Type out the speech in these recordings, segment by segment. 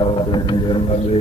awadan e nder maɓɓe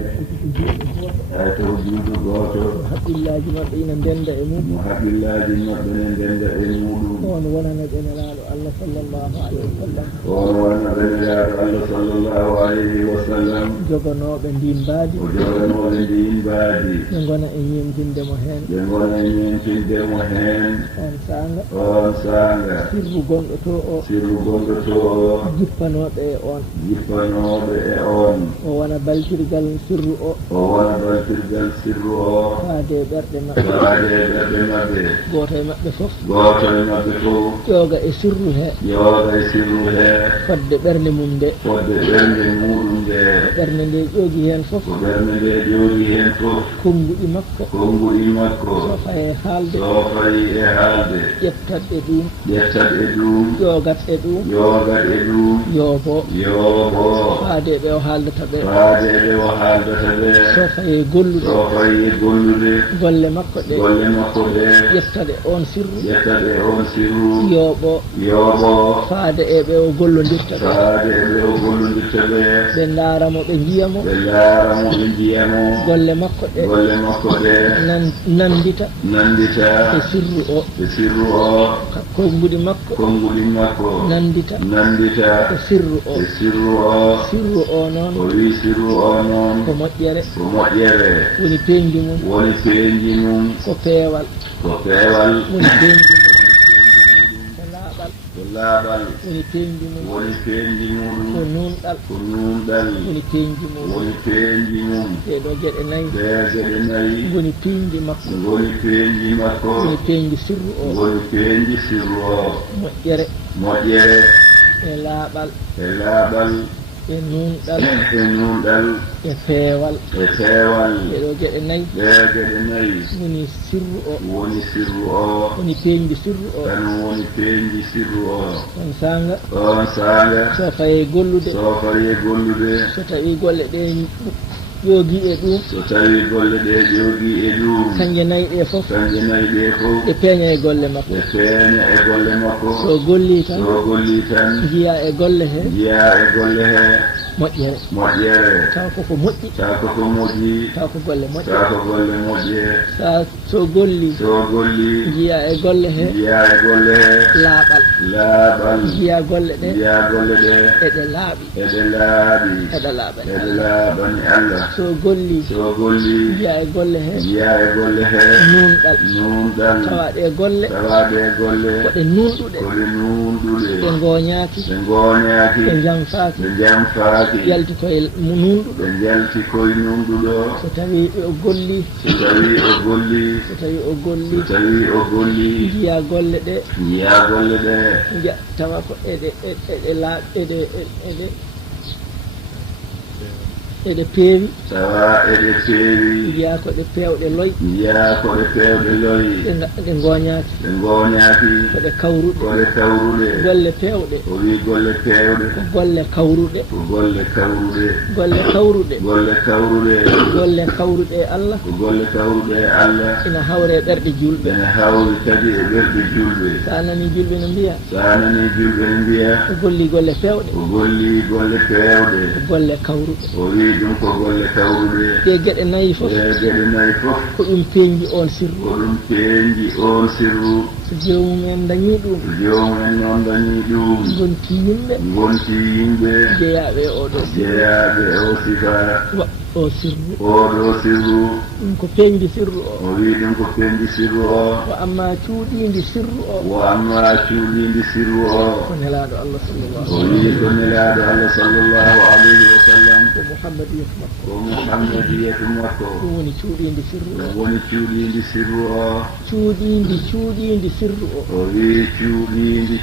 ay to juuɗo gooto haqqillaji maɓɓe ina ndenda e mum mo haqqillaji maɓɓe ne ndenda e muɗum on wonana ɓenelaaɗo Allah sallllahu alayhi wa sallam on wona ɓenelaaɗo Allah sallllahu alayhi wa sallam joganooɓe ndin mbaadi o joganooɓe ndin mbaadi ɓe ngona e ñemtinde mo heen ɓe ngona e ñemtinde mo heen on saanga on saanga sirru gonɗo to o sirru gonɗo to o jippanooɓe e on jippanooɓe e on o wona baltirgal sirru o o wona baltirgal sirru o faade ɓerɗe maɓɓe faade ɓerɗe maɓɓe gooto e maɓɓe fof gooto e maɓɓe fof ƴooga e sirru hee ƴooga e sirru hee fodde ɓernde mum nde fodde ɓernde muɗum nde ɓernde nde ƴoogi heen fof ko ɓernde nde ƴoogi heen fof konnguɗi makko konnguɗi makko so faye haalde so fayi e haalde ƴettat e ɗum ƴettat e ɗum ƴoogat e ɗum ƴoogat e ɗum yoobo yoobo faade ɓe o haaldata ɓe faade ɓe o haaldata ɓe so faye gollude so fayi gollude golle makko ɗe golle makko ɗe ƴettade on sirru ƴettat e on sirru yooɓo yooɓo faade e ɓe o gollondirta ɓe faade e ɓe o gollondirta ɓe ɓe ndaaramo ɓe njiyamo ɓe laaramo ɓe njiyamo golle makko ɗe golle makko ɗe nandita nandita e sirru o e sirru o konnguɗi makko konnguɗi makko nandita nandita e sirru o e sirru o sirru o noon o wi sirru o noon ko moƴƴere ko moƴƴere woni peeñdi mum woni peeñji mum ko peewal ko peewal woni peeñdi mum ko laaɓal ko laaɓal woni peeñdi mum woni peeñji ko muɗum nuunɗal ko nuunɗal woni peeñdi mum woni peeñji mum ɗeɗo geɗe nayi ɓe geɗe nayi woni piiñdi makko woni peeñji makko woni peeñdi sirru o woni peeñji sirru o moƴƴere moƴƴere e laaɓal e laaɓal e nuunɗal e nuunɗal e peewal e peewal ɗeɗo geɗe nayi ɓe geɗe nayi woni sirru o woni sirru o woni peeñdi sirru o tan woni peeñji sirru o on saanga on saanga so faye gollude so fayi gollude so tawi golle ɗe ƴoogi e ɗum so tawi golle ɗe ƴoogi e ɗum kanje nayi ɗe fof kanje nayi ɗe fof ɗe peeña e golle makko ɓe peeña e golle makko so golli tan so golli tan jiya e golle he jiya e golle he moƴƴere moƴƴere taw koko moƴƴi taw koko moƴƴi taw ko golle moƴƴe taw ko golle moƴƴe sa so golli so golli jiya e golle he jiya e golle he laaɓal laaɓal jiya golle ɗe jiya golle ɗe eɗe laaɓi eɗe laaɓi eɗe laaɓani eɗe laaɓani Allah so golli so golli jiya e golle he jiya e golle he nuunɗal nuunɗal tawaɗe golle tawaɗe golle koɗe nuunɗuɗe koɗe nuunɗuɗe ɓe gooñaaki ɓe gooñaaki ɓe jamfaaki ɓe jamfaaki yalti koye nuunɗuɗo ɓe jalti koye nuunɗuɗo so tawi o golli so tawi o golli so tawi o golli so tawi o golli jiya golle ɗe jiya golle ɗe tawa ko eɗe laaɓ eɗe peewi tawa eɗe peewi jiya ko ɗe peewɗe loy jiya koɗe peewɗe loy ɗe gooñaaki ɓe gooñaaki koɗe kawruɗe koɗe kawruɗe golle peewɗe o wi golle peewɗe ko golle kawruɗe ko golle kawruɗe golle kawruɗe golle kawruɗe golle kawruɗe e Allah ko golle kawruɗe e Allah ina hawre e ɓerɗe julɓe ene hawri kadi e ɓerɗe julɓe sa nani julɓe no mbiya sa nani julɓe ne mbiya o golli golle peewɗe o golli golle peewɗe ko golle kawruɗe o wi ɗum ko golle kawruɗe ɗe geɗe nayi fof e geɗe nayi fof ko ɗum peeñji on sirru ko ɗum peeñji on sirru so jomumen dañi ɗum jomumen noon dañi ɗum gonti yimɓe gonti yimɓe jeeyaɓe oɗo jeeyaɓe o sifa o sirru oɗo sirru ɗum ko peeñdi sirru o o wi ɗum ko peeñdi sirru o wo amma cuuɗindi sirru o wo amma cuuɗindi sirru o ko nelaɗo Allah sallllahu o wi ko nelaɗo Allah sallllahu alayhi wa sallam ko mouhammadiyatu makko ko mouhammadiyatu makko ɗum woni cuuɗindi sirru o woni cuuɗindi sirru o cuuɗindi sirru o o wi cuuɗindi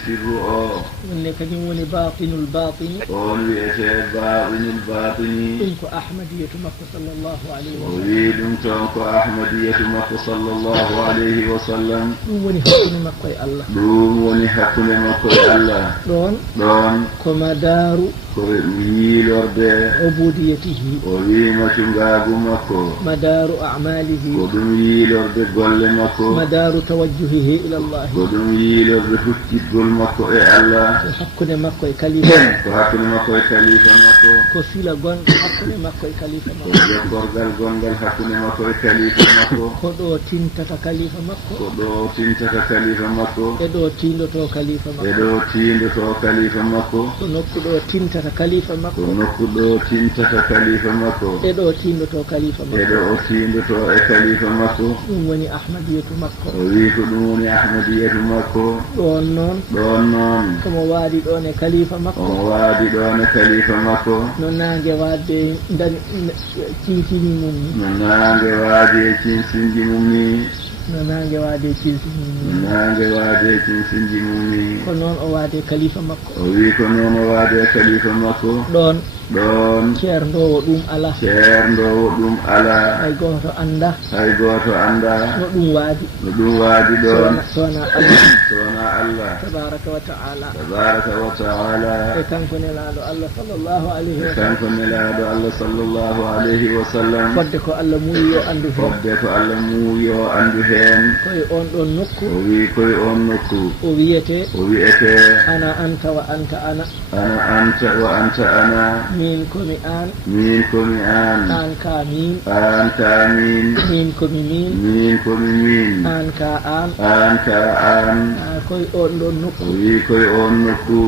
sirru o wonne kañum woni batinul batini on wiyete batinul batini ɗum ko ahmadiyatu makko sallllahu alayhi wa o sallam wi ɗum toon ko ahmadiyatu makko sallllahu alayhi wa sallam ɗum woni hakkude makko e Allah ɗum woni hakkunde makko e Allah ɗon ɗon ko madaru koye ɗum yiilorde ubudiyatihi o wiima cungaagu makko madaru a'malihi ko ɗum yiilorde golle makko madaru tawajjuhihi ila Allah ko ɗum yiilorde huccitgol makko e Allah hakkude makko e kalifa ko hakkude makko e kalifa makko ko sila gonga hakkude makko e kalifa ko makko jokkorgal gongal hakkude makko e kalifa makko ko ɗo tintata kalifa makko ko ɗo tintata kalifa makko e ɗo tindoto kalifa e makko ɗo tindoto kalifa makko ko nokku ɗo tintata kalifa ko makko nokku ɗo tintata kalifa makko e ɗo tindoto kalifa e makko ɗo o tindoto e kalifa makko ɗum woni ahmadiyatu makko o wi ko ɗum woni ahmadiyatu makko ɗon noon ɗon noon komo waadi ɗon e kalifa makko omo waadi ɗon e kalifa makko no nangue wadde dani cinsini mum ni no naange waadi e cinsinji mum ni no nangue waade cinsini mum ni naange waadi e cinsinji mum ni ko noon o waade kalifa makko o wi ko noon o waadi e kalifa makko ɗon ɗon ceerndowo ɗum ala ceerndowo ɗum ala hay goto anda hay gooto annda no ɗum waadi no ɗum waadi ɗon sowona Allah sowona Allah tabaraka wa ta'ala tabaraka wa taala e kanko nelaɗo Allah sallllahu alayhi e wa sallam kanko nelaaɗo Allah sallllahu alayhi wa sallam fodde ko Allah muuyi yo andu hen fodde ko Allah muuyo anndu heen koye on ɗon nokku o wi koye on nokku o wiyete o wi'ete ana anta wa anta ana ana anta wa anta ana min komi an min komi an an ka min an ka min min komi min min komi min an ka an an ka an koye on ɗon o nokku wi koye on nokku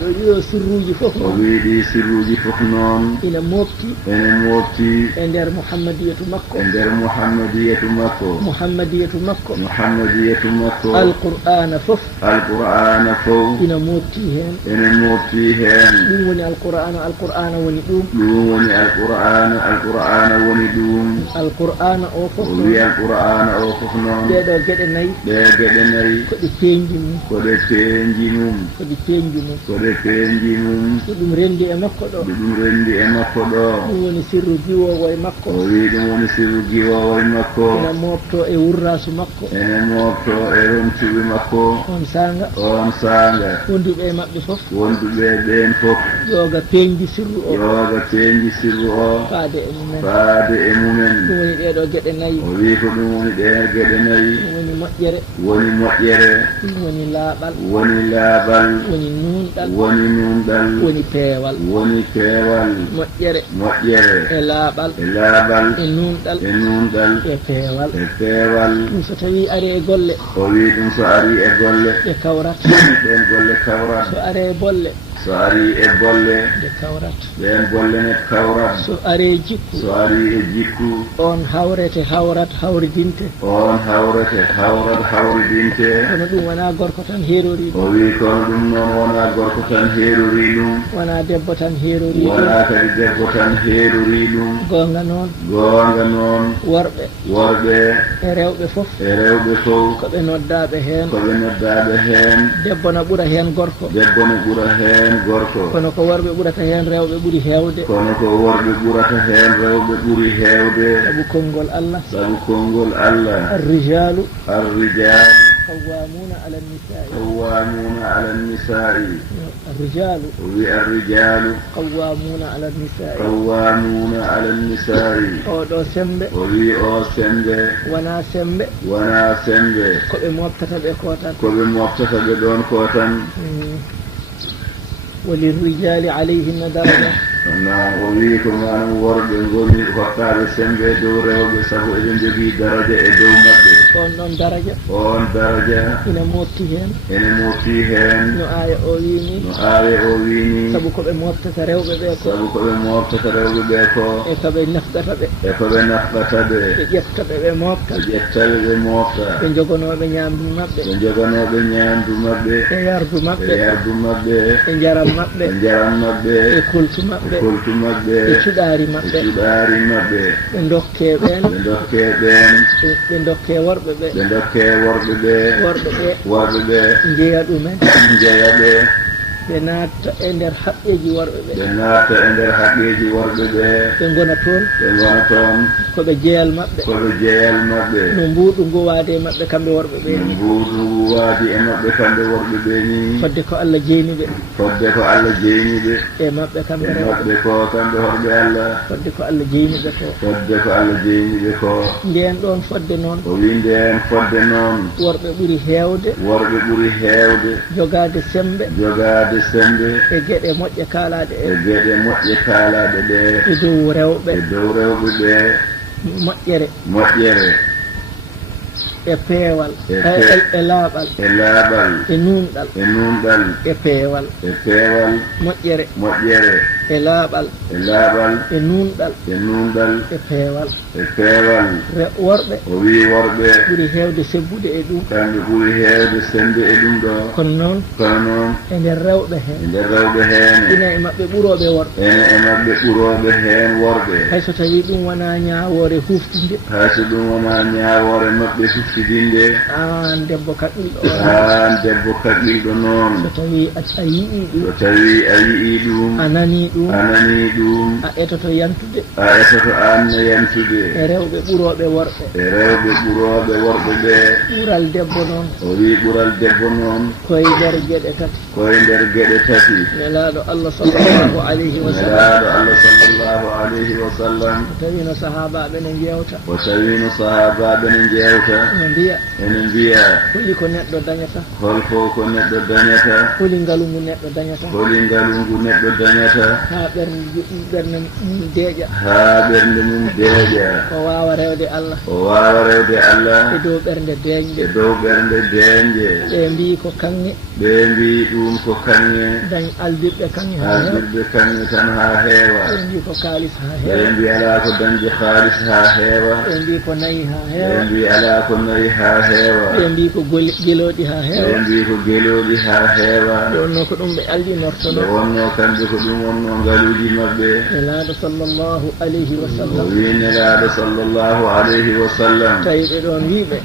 ɗo ɗiɗo sirruji fof o wi ɗi sirruji fof noon ina mofti ene mofti e nder muhammadiyatu makko e nder muhammadiyatu makko muhammadiyatu makko muhammadiyatu makko alqur'ana fof alqur'ana fof ina mofti hen ene mofti heen ɗum woni alqur'ana woni ɗum ɗum woni alqur'ana woni ɗum alqur'ana o fof o wi alqur'ana o fof noon ɗeɗo gueɗe nayyi ɗe geɗe nayi koɗe peñji mum koɗe peenji mum koɗe peñji mum koɗe peenji mum ko ɗum rendi e makko ɗo ɗum rendi e makko ɗo ɗum woni sirru jiwowo e makko o wi ɗum woni sirru jiwowo e makko ina mofto e wurrasu makko ene mofto e roncuɓe makko on sanga on sanga wonduɓe e maɓɓe fof wonduɓe ɓen fof yoga peñji sirru o yoga peenji sirru o faade e mumen faade e mumen ɗum woni ɗeɗo gueɗe nayyi o wi ko ɗum woni ɗe geɗe nayi ɗum woni moƴƴere woni moƴƴere ɗum woni laaɓal woni laaɓal woni nunɗal woni nunɗal woni peewal woni peewal moƴƴere moƴƴere e laaɓal e laaɓal e nunɗal e nunɗal e peewal e peewal ɗum so tawi ari e golle o wi ɗum so ari e golle ɗe kawrat ɓen golle kawrat so ari e bolle so ari e bolle ɗe kawrat ɓen bolle ne kawrat so ari e jikku so ari e jikku on hawrete hawrat hawridinte on hawrete hawrat hawridinte kono ɗum wona gorko tan heerori o ɗum wi kono ɗum noon wona gorko tan heerori ɗum wona debbo tan heerori ɗum wona kadi debbo tan heerori ɗum gonga noon goonga noon worɓe worɓe e rewɓe fof e rewɓe fof koɓe noddaɓe hen koɓe noddaɓe heen debbo no ɓuura hen gorko debbo ne ɓura heen gorko kono ko worɓe ɓurata hen rewɓe ɓuuri hewde kono ko worɓe ɓurata heen rewɓe ɓuri heewde saabu konngol Allah sabu konngol Allah arrijalu الرجال qawwamuna ala nisai قوامون على النساء الرجال الرجال qawwamuna ala nisai قوامون على النساء oɗo sembe وي او سمبه wona sembe ونا سمبه koɓe moftata ɓe ko tan كوبي موفتata ɓe ɗon ko tan وللرجال عليهن درجة na o wi ko manam worɓe ngoni hottaɓe sembe dow rewɓe sabu eɓe jogii daraja e dow maɓɓe on ɗon daraja on daraja ina mofti hen ene mofti heen no aya o wini no aawe o wini saabu koɓe moftata rewɓe ɓe ko sabu koɓe moftata rewɓe ɓe ko e koɓe nafɗata ɓe e koɓe nafɗata ɓe ɓe ƴeftaɓe ɓe mofta ɓe ƴettaɓe ɓe mofta ɓe jogonoɓe ñamdu maɓɓe ɓe joganoɓe ñaamdu maɓɓe e yardu e maɓɓe yardu maɓɓe e jaram maɓɓe e njaram maɓɓe e kultu e maɓɓe koltu maɓɓe e cuɗari e maɓɓe cuɗaari maɓɓe ɓe dokke ɓen ɓe dokke ɓen ɓe dokke worɓe ɓe ɓe dokke worɓe ɓe worɓe ɓe worɓe ɓe jeeya ɗumen jeeya ɓe ɓe natta e nder haqqeji worɓe ɓe ɓe natta e nder haqqeji worɓe ɓe ɓe gona toon koɓe jeyal maɓɓe no mbuɗu nguwade e maɓɓe kamɓe worɓe ɓe ni mbuɗu nguwadi e maɓɓe kamɓe worɓe ɓe ni fodde ko Allah jeyniɓe e maɓɓe kamɓe ko kamɓe worɓe Allah fodde ko Allah jeyniɓe ko nden ɗon fodde noon o wi nden fodde noon worɓe ɓuuri heewde jogade sembe e gueɗe moƴƴe kaalaɗe ɗe e dow rewɓe ɓe moƴƴere e peewal e laaɓal e nuunɗal e peewal moƴƴere e laaɓal e nuunɗal e peewal worɓe o wi worɓe ɓuri heewde sebbude e ɗum kamɓe ɓuri heewde sembe e ɗum ɗo kono noon e nder rewɓe heen ina e maɓɓe ɓurooɓe worɓe hayso tawi ɗum wona ñaawoore huftinde maɓɓe huftidinde an debbo kaɓɓilɗo noon so tawi a yi'i ɗum a nani ɗum a etoto yantude e rewɓe ɓurooɓe worɓe ɓe ɓural debbo noon o wi ɓural debbo noon koye nder geɗe tati nelaaɗo Allah sallallahu alayhi wa sallam o tawino sahabaɓe ne jewta ene mbiya holi ko neɗɗo dañata holko ko neɗɗo dañata holi ngalungu neɗɗo dañata ha ɓernde mum deeƴa o wawa rewde Allah e dow ɓernde deeñde ɓe mbi ko kanŋe ɗum ko kanŋe dañ aldirɓe kanŋe tan ha heewa ɓe mbi ko kaalis ha ɓe mbi ala ko dañde haalis ha heewa ɓe mbi ko nayi ha heewa ɓe mbi ala ko nayi ha heewa ɓe mbi ko geloɗi ha heewa wonno ko ɗum ɓe aldinortono wonno kamɓe ko ɗum wonno ngaluji maɓɓe nelaaɗo sallllahu alayhi wa sallam o wi nelaaɗo sallllahu alayhi wa sallam tawi ɓe ɗon wiiɓe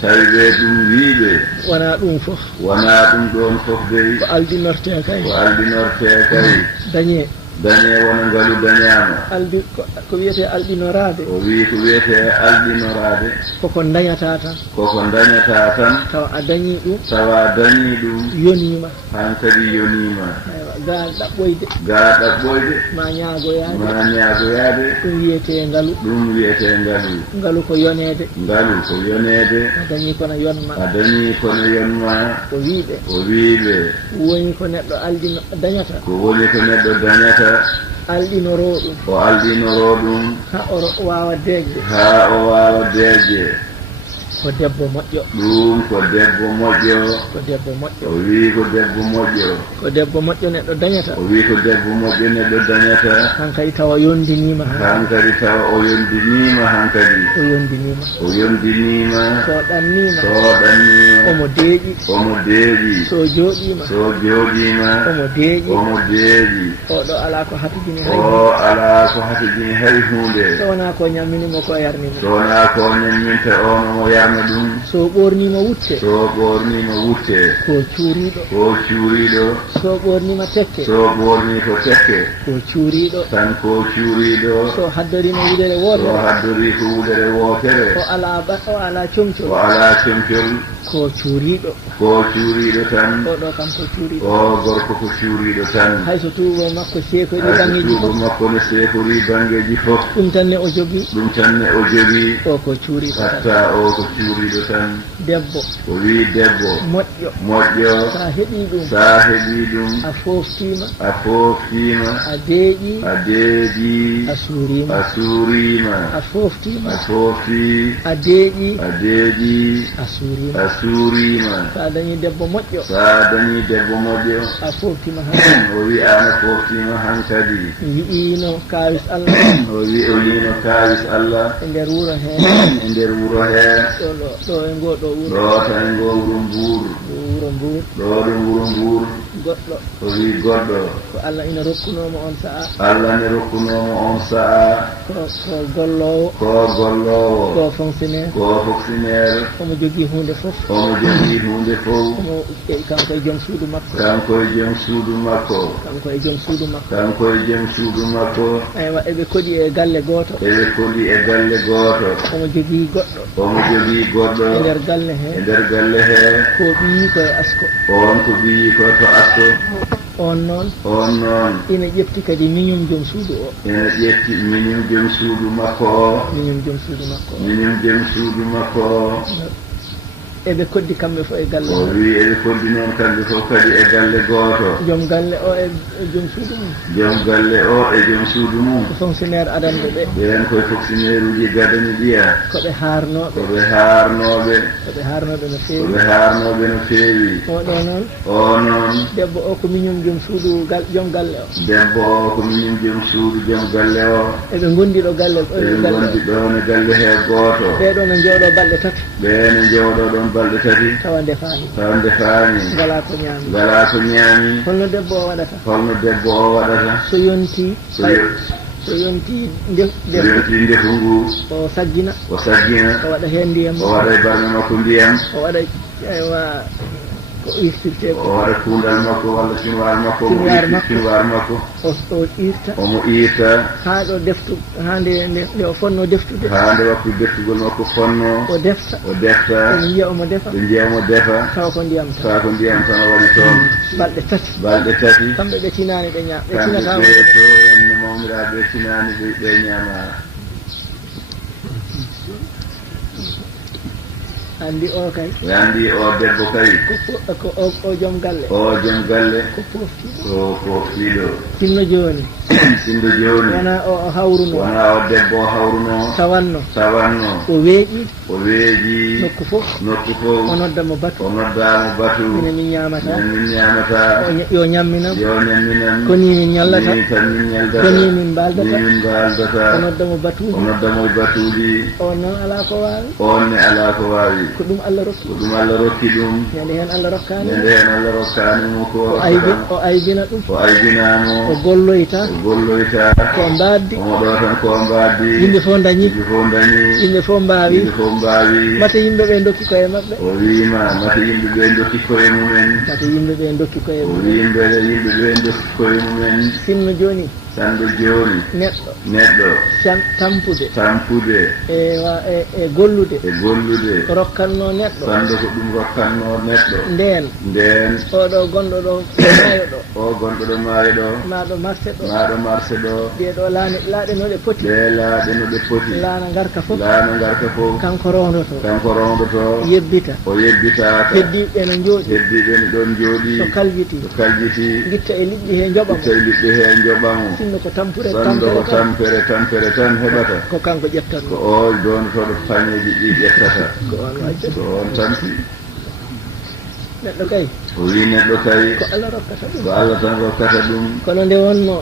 ɗum wiiɓe wona ɗum fof ɗon fof dey ko aldinorte kay dañe wona ngalu dañama ko wiyete alɗinorade o wi ko wiyete alɗinorade koko dañata tan tawa a dañi ɗum yonima han kadi yonima ga ɗaɓɓoyde ma ñaagoyade ɗum wiyete ngalu ngalu ko yonede a dañi kono yonma o wiiɓe woni ko neɗɗo dañata alɗinoro ɗum ha o wawa deeƴde ko debbo moƴƴo o wi ko debbo moƴƴo neɗɗo dañata hankadi tawa yondinima o yondinima so ɗannima omo deeƴi so joɗima omo deeƴi oɗo ala ko hatujini hay hunde so wona ko ñamminimo ko yarnimo so ɓornima wutte ko cuuriɗo so ɓornima tekke ko cuuriɗo so haddorima wudere wotere o ala comcol ko cuuriɗo tan oɗo kam ko cuuriɗo gorko ko cuuriɗo tan hayso tuubo makko seekori bangeji fof ɗum tan ne o jogui o ko cuuriɗo tan debbo o wi debbo moƴƴo sa heɓi ɗum a foftima a deeƴi a suurima a foftima a deeƴi a suurima sa dañi debbo moƴƴo a foftima o wi ana foftima hankadi yiino kawis Allah e nder wuro heen ɗo e ngo wuro Mbour goɗɗo o wi goɗɗo ko Allah ina rokkunomo on sa'a Allah ne rokkunomo on sa'a ko gollowo ko fonctionnaire omo jogii hunde fof omo kanko e joom suudu makko kanko e joom suudu makko aywa eɓe koɗi e galle gooto omo jogii goɗɗo e nder galle he ko ɓiyi koye asko on ko ɓiyi ko to asko on noon ina ƴefti kadi miñum joom suudu o miñum joom suudu makko eɓe koddi kamɓe fof e galle o wi eɓe koddi noon kamɓe fof kadi e galle gooto joom galle o e joom suudu mum ko fonctionnaire adanɓe ɓen koye fonctionnaire uji gadani ɗiya koɓe haarnoɓe no feewi oɗo noon debbo o ko miñum joom galle o eɓe gondi ɗo galle he gooto ɓeɗo no jooɗo balɗe tati ɓene jooɗo ɗon balɗe tati tawa defaani ngala ko ñaami holno debbo o waɗata so yonti ndefu ngu o saggina o waɗa heen ndiyam o waɗa e balɗe makko ndiyam o waɗa ko irtirte o waɗa kuundal makko walla sinwar makko o irta omo irta haa ɗo deftu haa nde o fonno deftude haa nde waktu deftugol makko fonno o defta ɓe jiya omo defa taw ko ndiyam tan o waɗi toon balɗe tati kamɓe ɓe tinaani ɓe ñaama ɓe tinata to en mawmiraɓe tinaani ɓe ñaama andi o debbo kay ko o joom galle ko poftiɗo sinno joni wona o hawruno wona o debbo o hawruno tawanno o weeƴi nokku fof o noddamo batu mine min ñamata yo ñamminam koni min ñallata koni min mbaldata o noddamo batuji on noon ala ko wawi ko ɗum Allah rokki ɗum ñande hen Allah rokkani mo ko aybina ɗum o aybinamo o golloyta ko mbaddi yimɓe fof dañi yimɓe fof mbawi mata yimɓe ɓe dokki koye maɓɓe o wima mata yimɓe ɓe dokki koye mumen sinno joni neɗɗo tampude e gollude rokkanno neɗɗo nden oɗo gonɗo ɗo maayo ɗo maɗo marché ɗo ɗeɗo laaɗe no ɗe poti laana garka fof kanko rondoto yebbita heddiɓe no jooɗi so kaljiti guitta e liɗɗi he joɓamo sinno ko tampere tan heɓata ko kanko ƴettata ko o dontoɗo pañeji ɗi ƴettata ko on tampi neɗɗo kay ko Allah tan rokkata ɗum kono nde wonno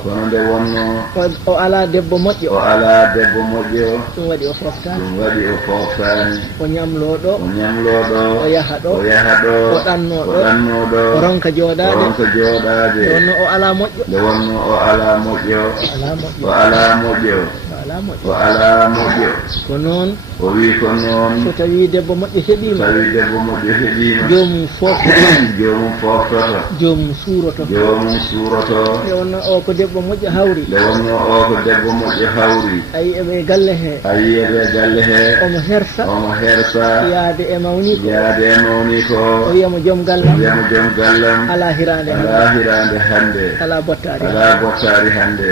o ala debbo moƴƴo ɗum waɗi o foftani o ñamloɗo o yaha ɗo o ɗannoɗo o ronka jooɗade nde wonno o ala moƴƴo ko noon o wi ko noon so tawi debbo moƴƴo heɓima jomum foftata jomum suuroto nde wonno o ko debbo moƴƴo hawri ayi eɓe galle he omo hersa yaade e mawni ko o wiyamo joom gallam ala hirande hande ala bottari hande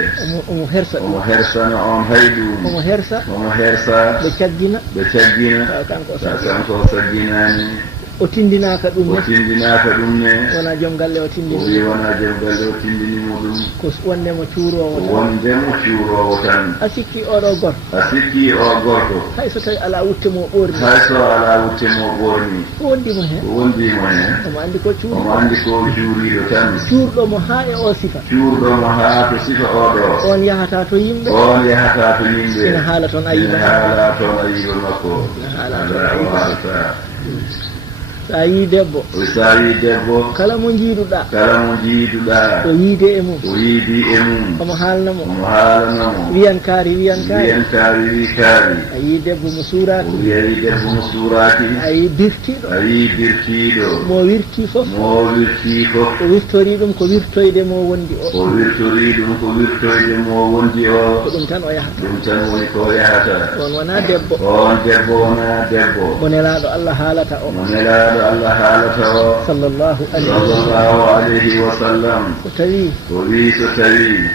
omo hersano on hayɗum omo hersa ɓe caggina kanko sagginani o tindinaka ɗum ne wona joom galle o tindinimo ɗum ko wondemo cuurowo tan a sikki oɗo gorko hay so tawi ala wuttemo ɓorni ko wondimo hen omo andi ko cuuriɗo tan cuurɗomo ha e o sifa to sifa oɗo on yahata to yimɓe ina haala toon ayiba makko sa yi debbo kala mo jiiduɗa o yiide e mum omo haalnamo wiyankari a yi debbo mo suuraki a yi birtiɗo mo wirti fof o wirtori ɗum ko wirtoyde mo wondi o ko ɗum tan o yahata on wona debbo mo nelaɗo Allah haalata o sallallahu alayhi wa sallam so tawi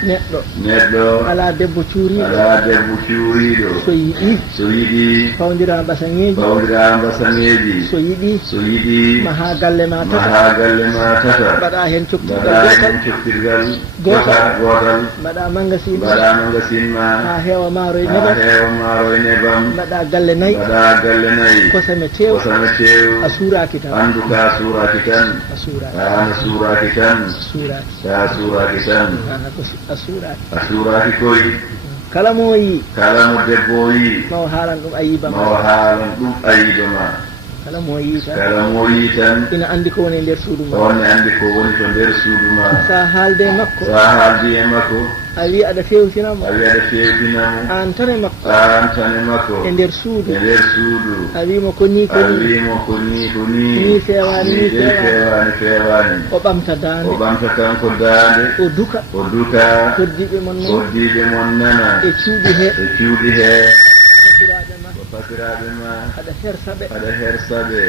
neɗɗo ala debbo cuuriɗo so yiɗi fawdira basaŋeji so yiɗi maha galle ma tata mbaɗa hen coktirgal gotal mbaɗa magasin ma ha heewa maaro e nebam mbaɗa galle nayyi kosame tew a suuraki tan a suuraki koy kala mo debbo yi maw haalan ɗum ayiba ma kala mo yi tan ina andi ko woni nder suudu ma sa haalde makko a wi aɗa fewtinamo an tan e makko e nder suudu a wimo ko ni fewani o ɓamta dande o duka koddiɓe mon nana e cuuɗi he fasiraɓe ma aɗa hersaɓe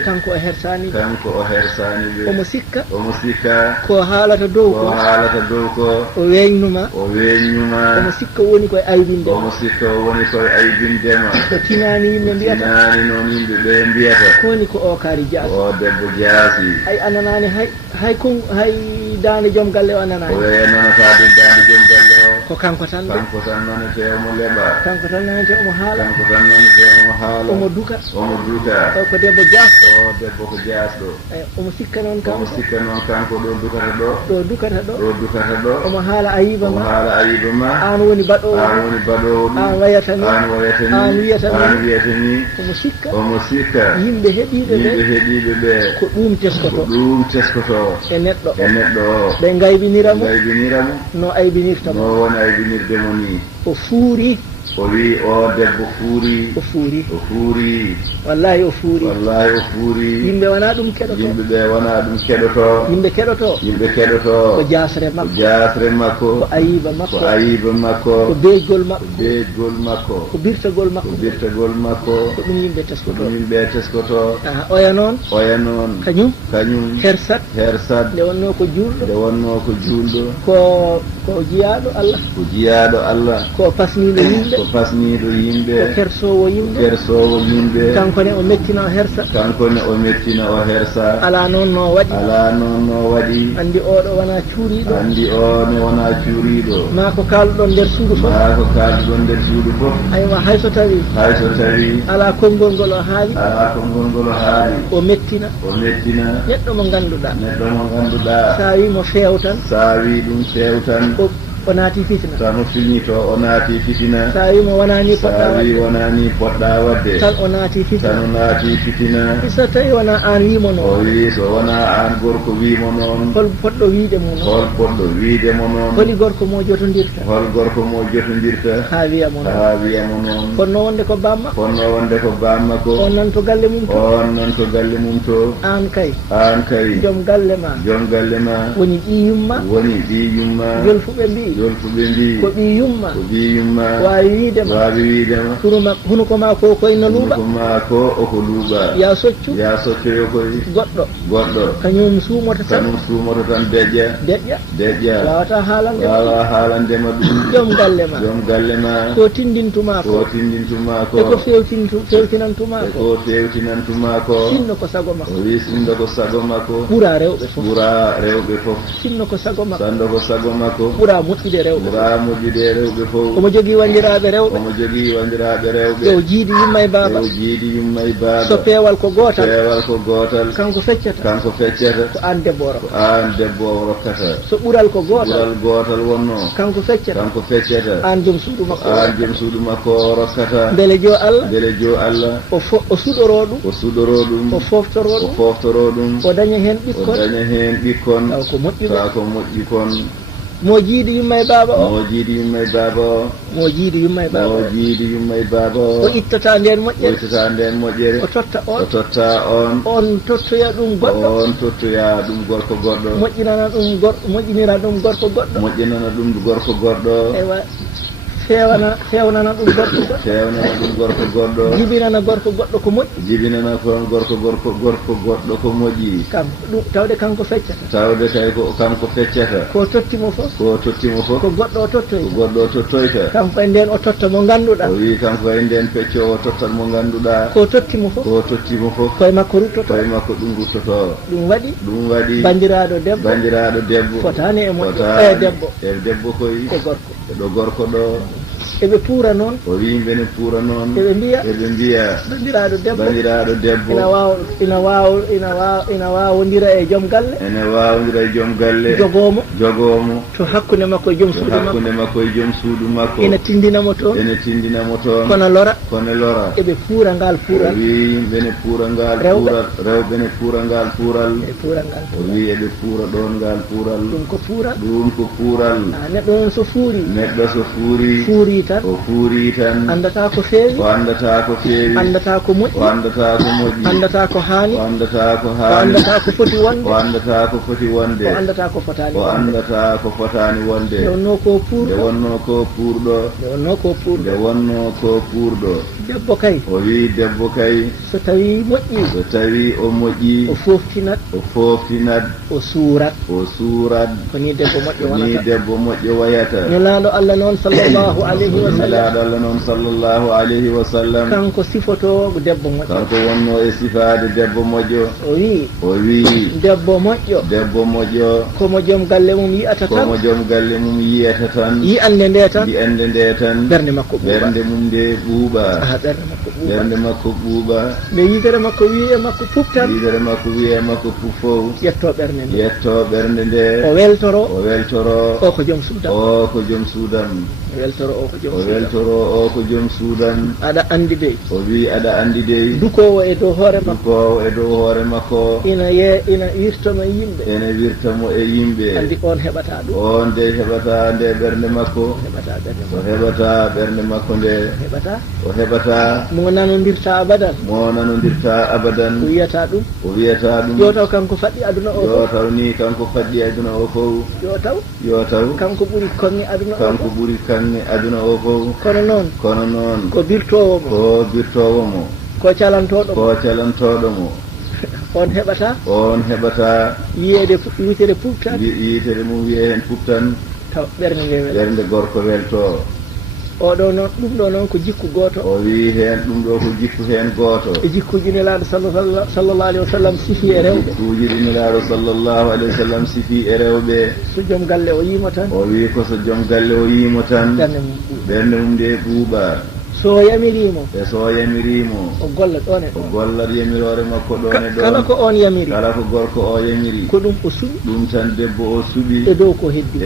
kanko o hersani omo sikka ko haalata dow ko o weeñnuma omo sikka woni koye aybindema ko tinani yimɓe mbiyata kowoni ko o kaari jaasi ay ananani hay dande joom galle o ananani ko kanko tan nanete omo haala omo duka ko debbo jasɗo omo sikka noon kanko ɗo dukata ɗo omo haala ayiba ma an woni baɗowo an wayatani an wiyatani omo sikka yimɓe heeɓiɓe ɓe ko ɗum teskoto e neɗɗo ɓe gaybiniramo no aybinirtamo o fuuri o wi o debbo fuuri wallahi o fuuri yimɓe wona ɗum keɗoto yimɓe keɗoto ko jasre makko ko ayiba makko ko beejgol makko ko birtagol makko ko ɗum yimɓe teskoto oya noon kañum hersat nde wonno ko julɗo ko jiyaɗo Allah ko pasniɗo yimɓe ko kersowo yimɓe kankone o mettina o hersa ala noon no waɗi andi oɗo wona cuuriɗo ma ko kalɗon nder suudu fof aywa hayso tawi ala konngol ngol o haali o mettina neɗɗo mo ganduɗa sa wimo fewtan o naati fitina tan o finito o naati fitina sa wi mo wonani poɗɗa wadde tan o naati fitina so tawi wona an wimo noon o wi so wona an gorko wimo noon hol poɗɗo wiide mo noon holi gorko mo jotondirta ha wiyamo noon fonno wonde ko bamma ko on nan to galle mum to an kay joom galle ma woni ɓiyumma jolfuɓe mbi ko ɓi yumma wawi wiidema hunuko ma ko koyno luuɓa ya soccu goɗɗo kañum suumoto tan deƴƴa wawata haalandema ɗum joom galle ma ko tindintuma ko e ko fewtinantuma ko sinno ko sago makko ɓura rewɓe fof sinno ko sago makko ɓura moƴƴude rewɓe ɓura moƴƴude rewɓe fof omo jogii wanndiraaɓe rewɓe omo jogii wanndiraaɓe rewɓe o jiidi yumma e baaba o jiidi yumma e baaba so peewal ko gootal peewal ko gootal kanko feccata kanko feccata ko aan debbo o ko aan debbo o rokkata so ɓural ko gootal ɓural gootal wonno kanko feccata aan jom suudu makko aan jom suudu makko o rokkata mbele jo Allah o suɗoroo ɗum o foftoroo ɗum o daña heen ɓikkon taw ko moƴƴi kon mo jiidi yumma e baaba o mo jiidi yumma e baaba o o ittata ndeen moƴƴere o totta on tottoya ɗum gorko goɗɗo moƴƴinira ɗum gorko goɗɗo eywa fewnana ɗum gorko goɗɗo jibinana gorko goɗɗo ko moƴƴi jibinana kon gorko goɗɗo ko moƴƴi kam ɗum tawde kanko feccata kay ko kanko feccata ko tottimo fof ko goɗɗo o tottoyta kanko e nden o totta mo ngannduɗaa o wi kanko e nden fecco o tottat mo ngannduɗaa ko tottimo fof koye makko ɗum ruttoto ɗum waɗi banndiraaɗo debbo fotaani e moƴƴo debbo koye ɗo gorko ɗo eɓe puura noon o wi yimɓe ne puura noon eɓe mbiya bandiraɗo debbo ina waawodira e joom galle jogoomo to hakkunde makko e joom suudu makko ina tindinamo toon kono lora eɓe puura ngal puural o wi yimɓe ne puura ngal puural rewɓe ne puura ngal puural o wi eɓe puura ɗon ngal puural ɗum ko puural neɗɗo noon so fuuri o fuuri tan andata ko feewi andata ko moƴƴi andata ko haani andata ko foti wonde andata ko fotaani wonde nde wonno ko puurɗo debbo kay o wi debbo kay so tawi o moƴƴi o fooftinat o suurat ko ni debbo moƴƴo wayata nelaaɗo Allah noon sallallahu alayhi wa sallam kanko sifoto debbo moƴƴo kanko wonno e sifaade debbo moƴƴo o wi debbo moƴƴo komo joom galle mum yiyata tan yiyande nde tan bernde mum nde ɓuuɓa bernde makko ɓuuɓa ɓe yidere makko wiye makko puffow ƴetto ɓernde nde o weltoro o ko joom suudam o weltoro ko joom suudan aɗa andi dey dukowo e dow hoore makko ina wirtamo e yimɓe andi on heɓata ɗum on de heɓata nde ɓernde makko o heɓata ɓernde makko nde o heɓata mo nanodirta abadan o wiyata ɗum yo taw kanko faɗɗi aduna o fof yo taw kanko ɓuri konne aduna o fof kono noon ko birtowo mo ko calantoɗo mo on heɓata wiyeede puftan yiitere mum wiye hen puftan taw ɓernde gorko welto ɗum ɗo noon ko jikku gooto o wi heen ɗum ɗo ko jikku heen gooto e jikkuji nelaaɗo sallallahu alayhi wa sallam sifi e rewɓe sifi e rewɓe so joom galle o yiimo tan o wi ko so joom galle o yiimo tan ɓernde mum nde ɓuuɓa so yamirimo o gollat yamirore makko kala ko on yamiri kala ko gorko o yamiri ko ɗum o suɓi ɗum tan debbo o suɓi e dow ko heddi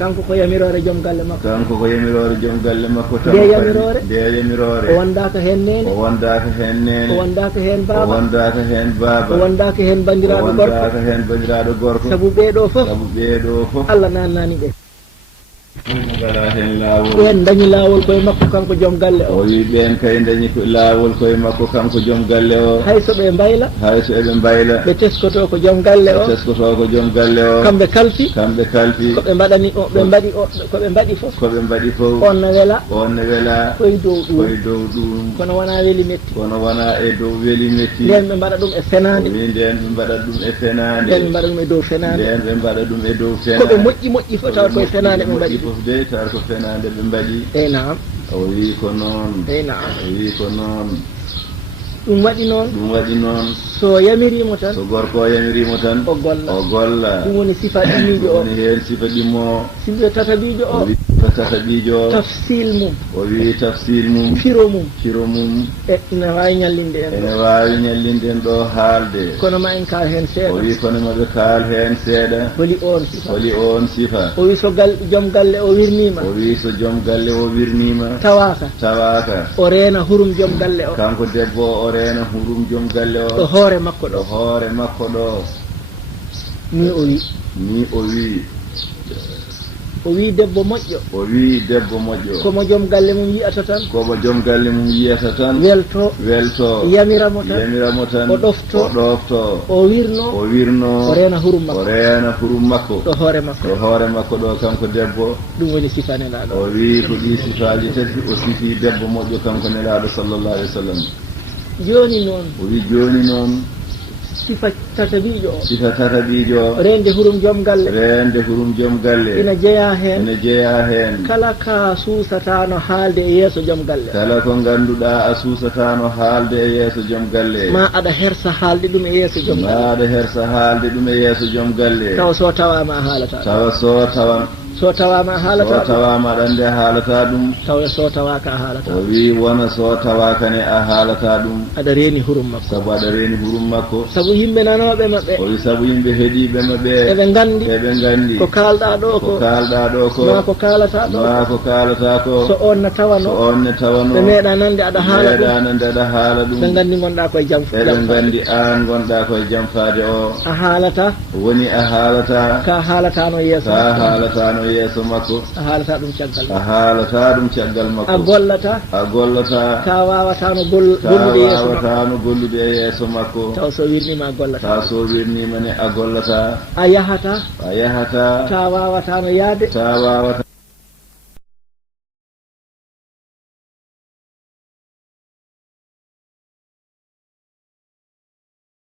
kanko ko yamirore joom galle makko nde yamirore o wondaka hen nene o wondaka hen baba o wondaka hen bandiraɗo gorko saabu ɓeeɗo fof Allah nannani ɓe ɓen dañi laawol koye makko kanko joom galle o wi ɓen kay dañi laawol koye makko kanko joom galle o hayso eɓe mbayla ɓe teskoto ko joom galle o kamɓe kalfi koɓe mbaɗi fof on ne wela koye dow ɗum kono wona weli metti nden ɓe mbaɗa ɗum e fenade nden ɓe mbaɗa ɗum e dow fenade koɓe moƴƴi fof tawa koye fenade ɓe mbaɗi fof de tar ko fenade ɓe mbaɗi naam o wi ko noon ɗum waɗi noon so yamirimo tan so gorko yamirimo tan o golla ɗum woni sifa ɗimmijo o woni heen sifa ɗimmo simɓe tataɓijo o tataɓijo tafsil mum o wi tafsil mum firo mum ene wawi ñallinde en ene wawi ñallinde en ɗo haalde kono ma en kaal hen seeɗa o wi kono maɓe kaal hen seeɗa holi on sifa o wi so joom galle o wirnima o wi so joom galle o wirnima tawaka o reena hurum joom galle o kanko debbo o reena hurum joom galle o ɗo hoore makko ɗo ni o wi debbo moƴƴo komo joom galle mum yiyata tan welto yamiramo tan o ɗofto o wirno o reena hurum makko ɗo hoore makko ɗo kanko debbo ɗum woni sifa nelaɗo o wi ko ɗi sifaji tati o sifi debbo moƴƴo kanko nelaɗo sallllahu alih wa sallam joni noon sifa tataɓijo rende hurum joom galle ina jeeya hen kala ka suusatano haalde e yeeso joom galle kala ko ganduɗa a suusatano haalde e yeeso joom galle ma aɗa hersa haalde ɗum e yeeso joom galle taw so tawama a haalata so tawama a haalata ɗum taw so tawaka a haalata o wi wona so tawaka ne a haalata ɗum aɗa reeni hurum makko sabu yimɓe nanoɓe maɓɓe o wi sabu yimɓe heeɗiɓe maɓɓe eɓe gandi ko kalɗa ɗo ko ma ko kalata ko so on ne tawano ɓe meeɗa nande aɗa haala ɗum ɓe gandi gonɗa koye an gonɗa koye jamfade o a haalata ka haalatano yeeso makko a haalata ɗum caggal makko a gollata ka wawatano gollude e yeeso makko taw so wirnima ne a gollata a yahata ka wawatano yaade